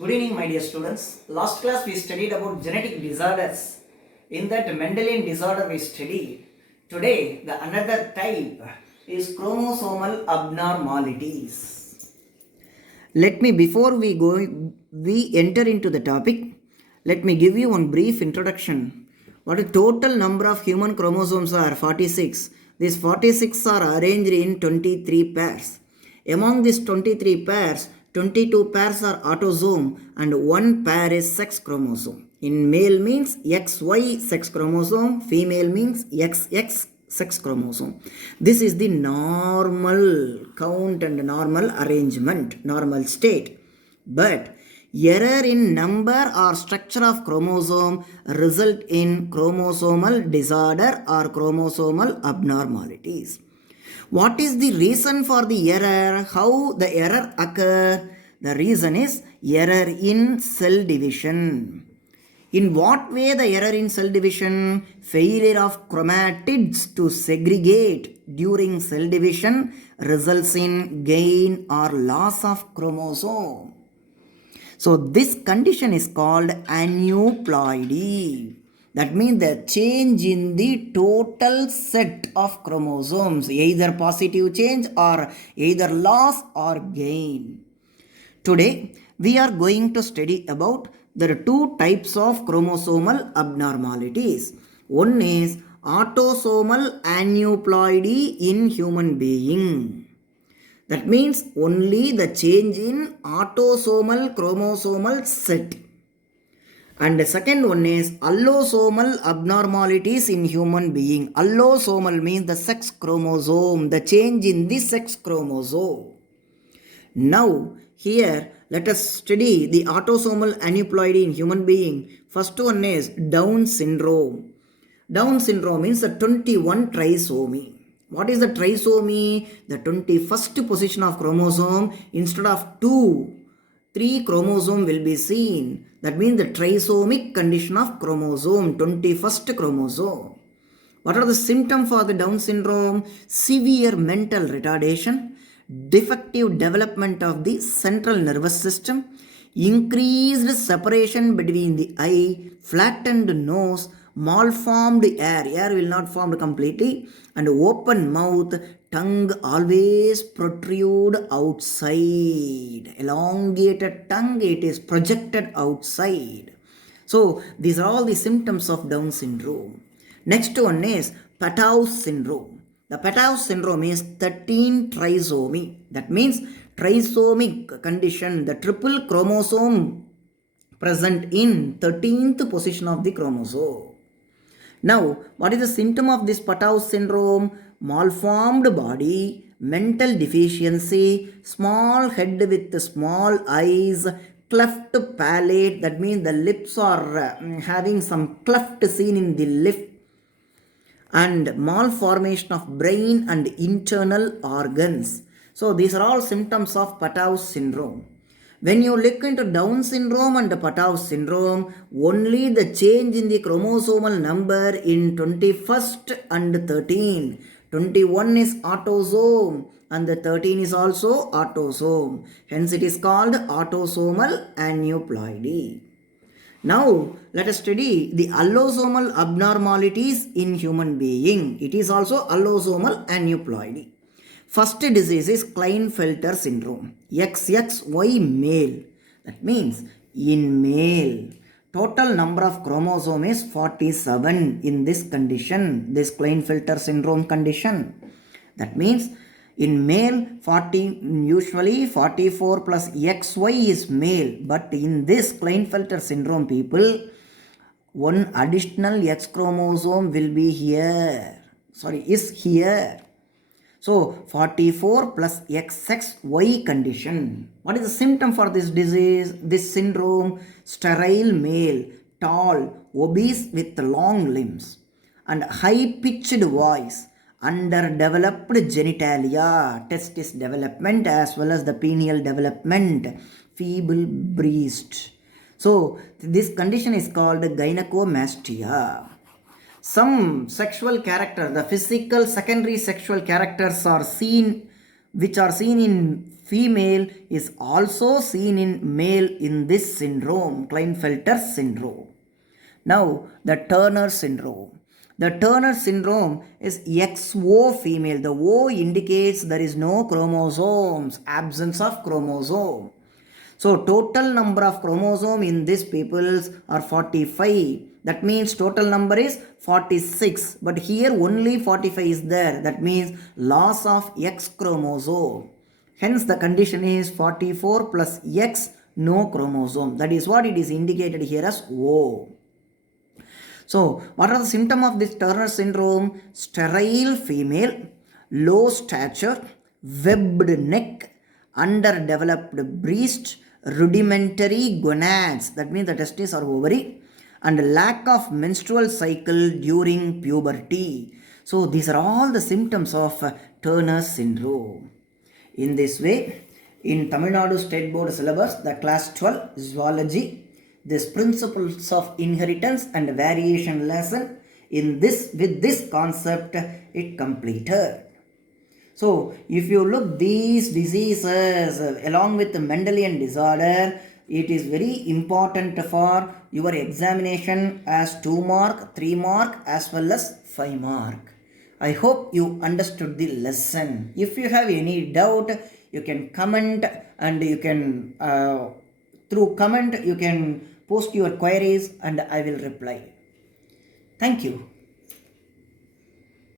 Good evening, my dear students. Last class we studied about genetic disorders. In that Mendelian disorder we studied. Today, the another type is chromosomal abnormalities. Let me, before we enter into the topic, let me give you one brief introduction. What a total number of human chromosomes are 46. These 46 are arranged in 23 pairs. Among these 23 pairs, 22 pairs are autosome and one pair is sex chromosome. In male means XY sex chromosome, female means XX sex chromosome. This is the normal count and normal arrangement, normal state. But error in number or structure of chromosome result in chromosomal disorder or chromosomal abnormalities. What is the reason for the error? How the error occur? The reason is error in cell division. In what way the error in cell division? Failure of chromatids to segregate during cell division results in gain or loss of chromosome. So this condition is called aneuploidy. That means the change in the total set of chromosomes, either positive change or either loss or gain. Today, we are going to study about there are two types of chromosomal abnormalities. One is autosomal aneuploidy in human being. That means only the change in autosomal chromosomal set. And the second one is allosomal abnormalities in human being. Allosomal means the sex chromosome, the change in the sex chromosome. Now, here let us study the autosomal aneuploidy in human being. First one is Down syndrome. Down syndrome means the 21 trisomy. What is the trisomy? The 21st position of chromosome. Instead of 2, 3 chromosome will be seen. That means the trisomic condition of chromosome, 21st chromosome. What are the symptoms for the Down syndrome? Severe mental retardation, defective development of the central nervous system, increased separation between the eye, flattened nose, malformed hair will not form completely, and open mouth, tongue always protrude outside, elongated tongue, it is projected outside. So these are all the symptoms of Down syndrome. Next one is Patau's syndrome. The Patau's syndrome is 13 trisomy. That means trisomic condition, the triple chromosome present in 13th position of the chromosome. Now, what is the symptom of this Patau's syndrome? Malformed body, mental deficiency, small head with small eyes, cleft palate, that means the lips are having some cleft seen in the lip, and malformation of brain and internal organs. So these are all symptoms of Patau's syndrome. When you look into Down syndrome and Patau's syndrome, only the change in the chromosomal number in 21st and 13. 21 is autosome and the 13 is also autosome. Hence it is called autosomal aneuploidy. Now let us study the allosomal abnormalities in human being. It is also allosomal aneuploidy. First disease is Klinefelter syndrome, XXY male. That means in male, total number of chromosome is 47 in this condition, this Klinefelter syndrome condition. That means in male, usually 44 plus XY is male, but in this Klinefelter syndrome people, one additional X chromosome will be here. Is here. So 44 plus XXY condition. What is the symptom for this disease, this syndrome? Sterile male, tall, obese with long limbs and high-pitched voice, underdeveloped genitalia, testis development as well as the pineal development, feeble breast. So this condition is called gynecomastia. Some sexual character, the physical secondary sexual characters are seen, which are seen in female is also seen in male in this syndrome, Klinefelter syndrome. Now, the Turner syndrome. The Turner syndrome is XO female. The O indicates there is no chromosomes, absence of chromosome. So, total number of chromosome in these peoples are 45. That means total number is 46. But here only 45 is there. That means loss of X chromosome. Hence, the condition is 44 plus X, no chromosome. That is what it is indicated here as O. So, what are the symptoms of this Turner syndrome? Sterile female, low stature, webbed neck, underdeveloped breast, rudimentary gonads, that means the testes or ovary, and lack of menstrual cycle during puberty. So, these are all the symptoms of Turner syndrome. In this way, in Tamil Nadu State Board syllabus, the class 12 zoology, this principles of inheritance and variation lesson in this with this concept it completed. So if you look these diseases along with the Mendelian disorder, it is very important for your examination as 2 mark, 3 mark as well as 5 mark. I hope you understood the lesson. If you have any doubt, you can comment, and you can through comment you can post your queries and I will reply. Thank you.